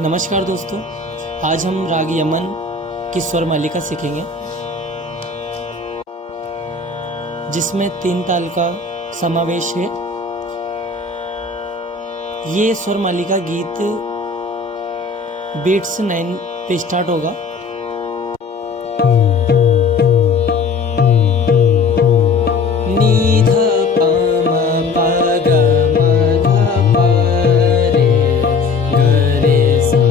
नमस्कार दोस्तों, आज हम राग यमन की स्वर मालिका सीखेंगे, जिसमें 3 ताल का समावेश है। ये स्वर मालिका गीत बीट्स 9 पे स्टार्ट होगा। नी ध प म प ग म ध प रे ग रे सा।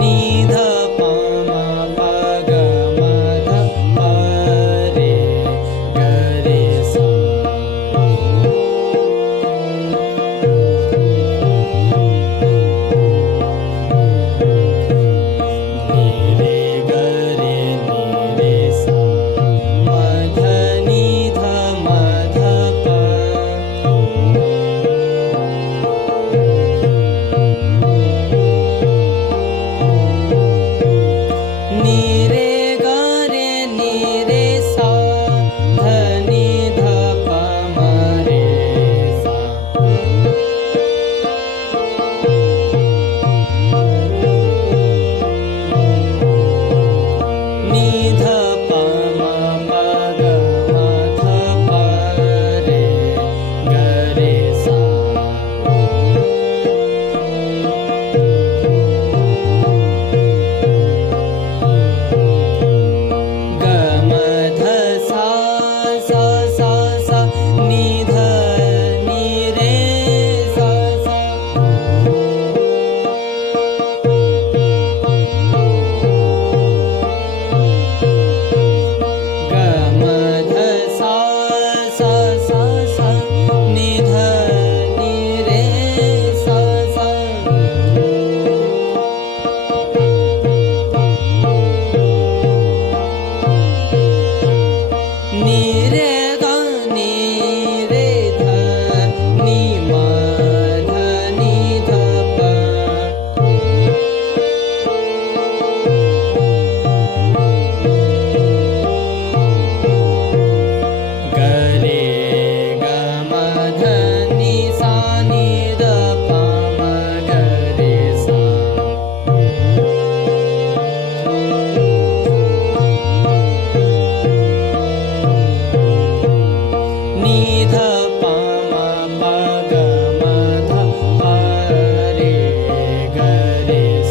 नी ध प म प ग म ध प रे ग रे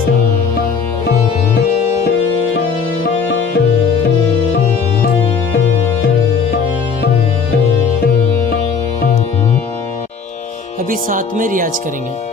सा। अभी साथ में रियाज करेंगे।